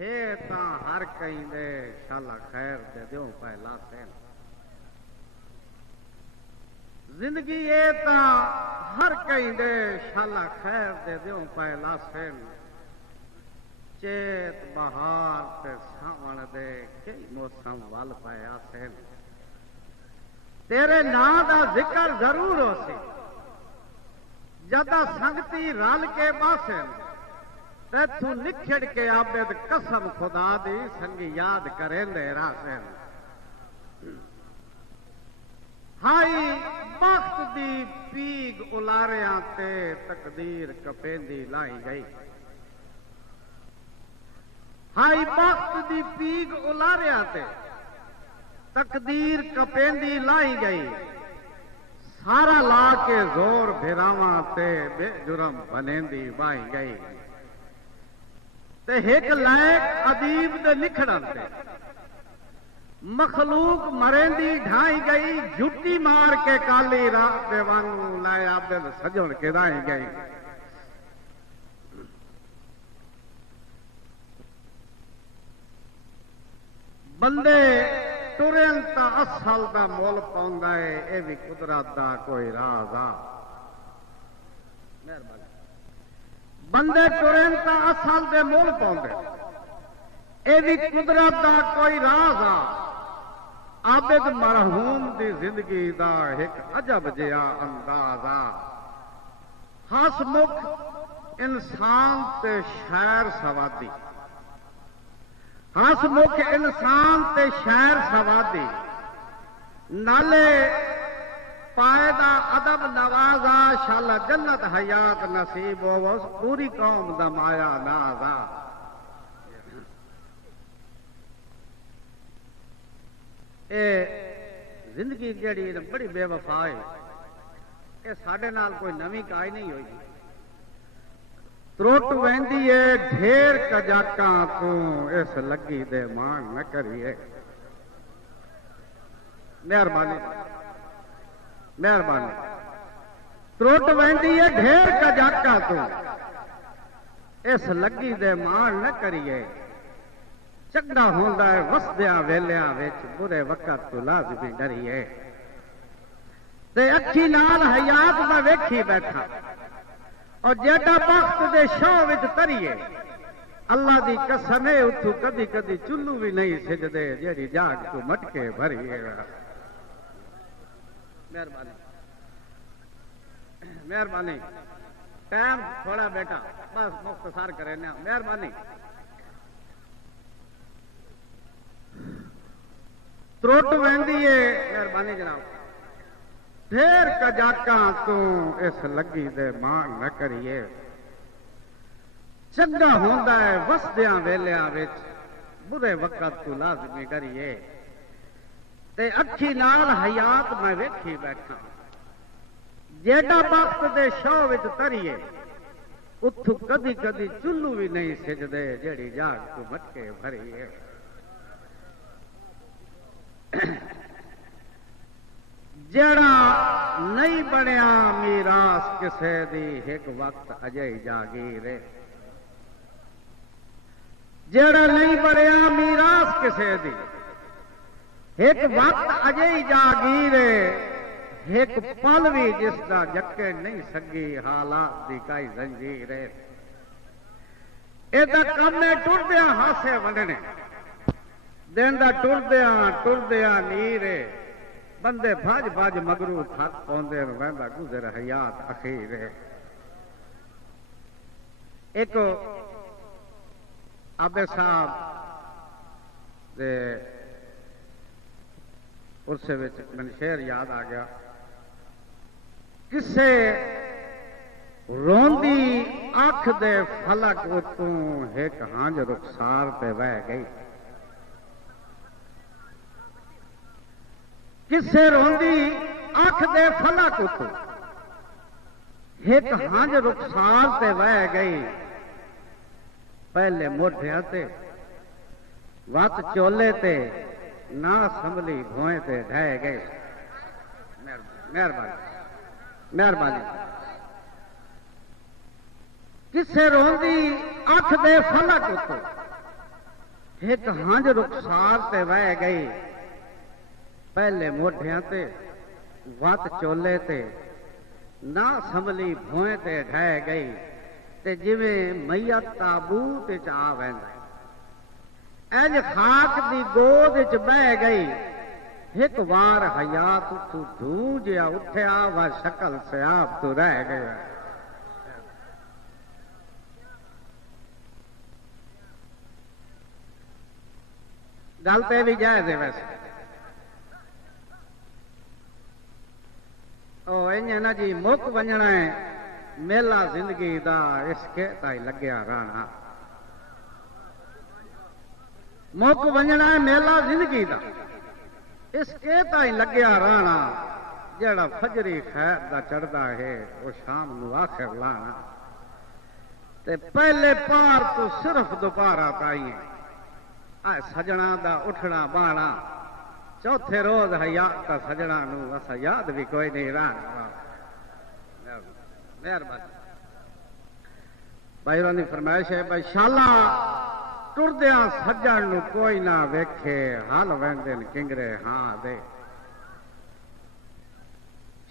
ہے تا ہر کہیں دے شالا خیر دے دیوں پہلا سین زندگی ہے تا ہر کہیں دے شالا خیر دے دیوں پہلا سین چیت بہار تے ساون دے کئی موسم وال پایا سین تیرے نا دا ذکر ضرور ہو سی جدا سنگتی رل کے باسن تیتھوں نکھڑ کے عابد قسم خدا دی سنگی یاد کریں دے راسن ہائی بخت دی پیگ الاریاں تے تقدیر کپیندی لائی گئی ہائی بخت دی پیگ الاریاں تے تقدیر کپیندی لائی گئی سارا لا کے زور بھراواں تے بے جرم بنیندی بائی گئی تے ایک لائق ادیب دے نکھڑن تے مخلوق مریندی ڈھائی گئی جھٹی مار کے کالی راہ دے وانگو لائے عابد سجن کے دائی گئی بندے ٹرن تا اصل دا مول پاؤندا ہے اے بھی قدرت دا کوئی راز آ مہربانی بندے ٹرن تا اصل دے مول پاؤندے اے بھی قدرت دا کوئی راز آ عابد مرحوم دی زندگی دا ایک عجب جہا انداز آ ہس مکھ انسان تے شاعر سوادی ہس مکھ انسان تے شاعر سوادی نالے پائدہ ادب نوازا شالا جنت حیات نصیب ہو پوری قوم دا مایا نازا اے زندگی جڑی بڑی بے وفا ہے اے ساڈے نال کوئی نویں کائی نہیں ہوئی تروٹ ویندی ہے ڈھیر کجاکاں تو اس لگی دے مان نہ کریے مہربانی مہربانی تروٹ ویندی ہے ڈھیر کجاکاں تو اس لگی دے مان نہ کریے چنگا ہوندا ہے وسدیاں ویلیاں وچ برے وقت تو لازمی ڈریے تے اکھی نال حیات دا ویکھی بیٹھا اور جیڑا بخت دے شوہ وچ تریے اللہ دی قسم ہے اتھو کدی کدی چلو بھی نہیں سجدے جیڑی جاگ تو مٹکے بھریے مہربانی مہربانی ٹائم تھوڑا بیٹا بس مختصر کرے نا مہربانی تروٹ ویندی ہے مہربانی جناب ڈھیر کجاکاں تو اس لگی دے مان نہ کریے چنگا ہوندا ہے وسدیاں ویلیاں وچ برے وقت تو لازمی کریے تے اکھی نال حیات میں ویکھی بیٹھا جیڑا بخت دے شوہ وچ تریے اتھو کدی کدی چلو بھی نہیں سجدے جیڑی جاگ تو مٹکے بھریے جڑا نہیں بنیا میراث کسے دی ایک وقت اجے جاگیر جڑا نہیں بنیا میراث کسے دی ایک وقت اجے جاگیر ایک پل بھی جس دا جکے نہیں سگی حالات دی کائی زنجیر اے دا کم ہے ٹردیاں ہاسے ونڈنے دین دا ٹردیاں نیرے بندے بھاج بھاج مگرو تھک پوندے ویندا گزر حیات اخیر ایک آبے صاحب دے عرصے وچ من شعر یاد آ گیا کسے روندی اکھ دے فلک اتوں ایک ہانج رخسار پہ وہ گئی کسے روندی اکھ دے فلک اتوں ایک ہانج رخسار تے وہ گئی پہلے موڈھیاں تے وات چولے تے نہ سنبھلی گھوئیں تے ڈھائے گئے مہربانی مہربانی کسے روندی اکھ دے فلک اتوں ایک ہنج رخسار تے وہ گئی، پہلے موڈیاں تے وت چولے تے نہ سنبھلی بھوئیں تے ڈھہ گئی، تے جویں میت تابوت وچ آ ویندا انج خاک دی گود وچ بہ گئی، ایک وار حیات تو دھوں جیا اٹھیا و شکل سیاب تو رہ گیا۔ گل تے بھی جائز ہے ویسے، او انج نا جی مک ونجنا ہے میلہ زندگی دا اس کے تائی لگیا رانا، مک ونجنا ہے میلہ زندگی دا اس کے تائی لگیا رانا، جڑا فجری خیر دا چڑھدا ہے وہ شام نو آخر لانا، تے پہلے پار تو صرف دوپہرہ تائی سجنا دا اٹھنا بانا، چوتھے روز حیات دا سجنا نو اسا یاد بھی کوئی نہیں رانا۔ مہربانی بھائی رانی فرمائش ہے بھائی شالا ٹردیاں سجن نو کوئی نہ ویکھے، حال ویندن کنگرے ہاں دے،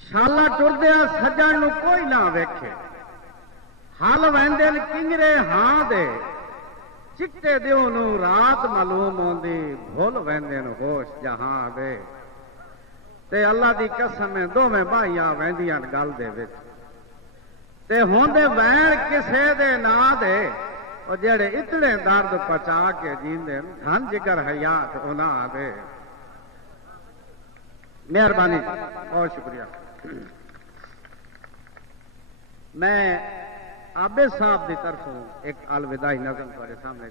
شالا ٹردیاں سجن نو کوئی نہ ویکھے، حال ویندن کنگرے ہاں دے، چٹے دیو نو رات معلوم ہوندی، بھول ویندن ہوش جہاں دے، تے اللہ دی قسم ہے دوویں بھائیاں ویندیاں گل دے وچ، تے ہوندے وین کسے دے نا دے، اور جڑے اتنے درد پچا کے جیندے دھن جگر حیات انہاں دے۔ مہربانی بہت شکریہ۔ میں عابد صاحب کی طرفوں ایک الوداعی نظم تمہارے سامنے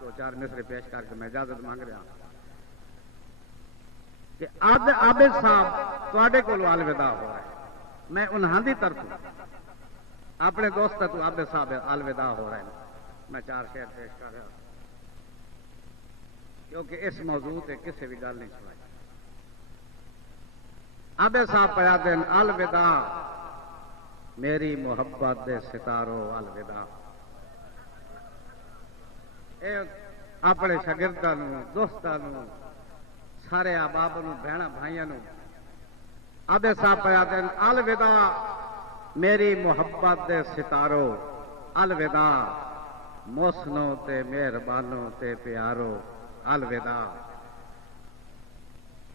دو چار مصرے پیش کر کے میں اجازت مانگ رہا ہوں کہ عابد صاحب تواڈے کولوں الوداع ہو رہا ہے، میں انہاں دی طرفوں اپنے دوست تو عابد صاحب الوداع ہو رہے ہیں، میں چار شعر پیش کر رہا ہوں کیونکہ اس موضوع تے کسی بھی گل نہیں سنائی۔ عابد صاحب پیا دن الوداع میری محبت دے ستاروں الوداع، اے اپنے شاگرداں نو دوستاں نو سارے احباب نو بہناں بھائیاں نو عابد صاحب پیا دن الوداع میری محبت دے ستاروں الوداع، موسنوں تے مہربانوں تے پیارو الوداع۔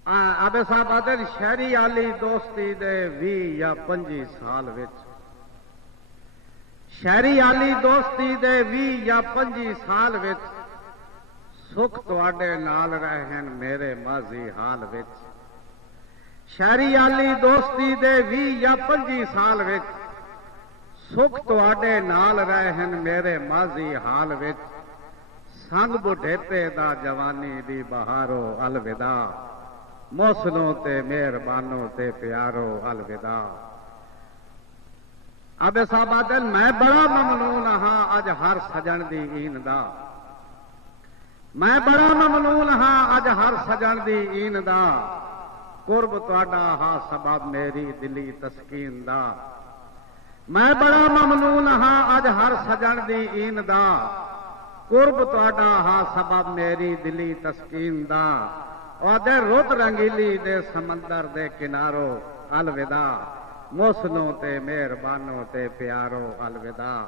عابد صاحب آدھے شہری آلی دوستی دے 20 یا 25 سال وچ، شہری آلی دوستی دے 20 یا 25 سال وچ، سکھ تواڈے نال رہن میرے ماضی حال وچ، شہری آلی دوستی دے 20 یا 25 سال وچ، سکھ تواڈے نال رہن میرے ماضی حال وچ، سنگ بڑھیپے دا جوانی دی بہارو الوداع، موسنوں تے مہربانوں تے پیارو الوداع۔ عابد صاحب آدن میں بڑا ممنون ہاں اج ہر سجن دی این دا، میں بڑا ممنون ہاں اج ہر سجن دی این دا، قرب تواڈا ہاں سبب میری دلی تسکین دا، میں بڑا ممنون ہاں اج ہر سجن دی این دا، قرب تواڈا ہاں سبب میری دلی تسکین دا، اور دے رت رنگیلی دے سمندر دے کنارو الوداع، موسنوں تے مہربانوں تے پیارو الوداع،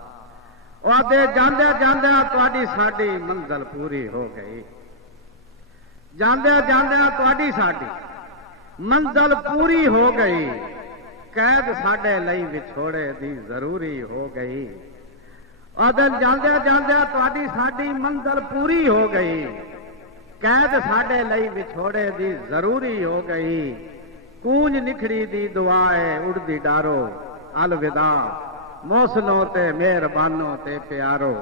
اور دے جاندے جاندے تواڈی ساڈی منزل پوری ہو گئی، جاندے جاندے تواڈی ساڈی منزل پوری ہو گئی، قید ساڈے لئی وچھوڑے دی ضروری ہو گئی، اور دے جاندے جاندے تواڈی ساڈی منزل پوری ہو گئی، قید ساڈے لئی وچھوڑے دی ضروری ہو گئی، کونج نکھڑی دی دعائے اڑدی ڈارو الوداع، موسنوں تے مہربانوں تے پیارو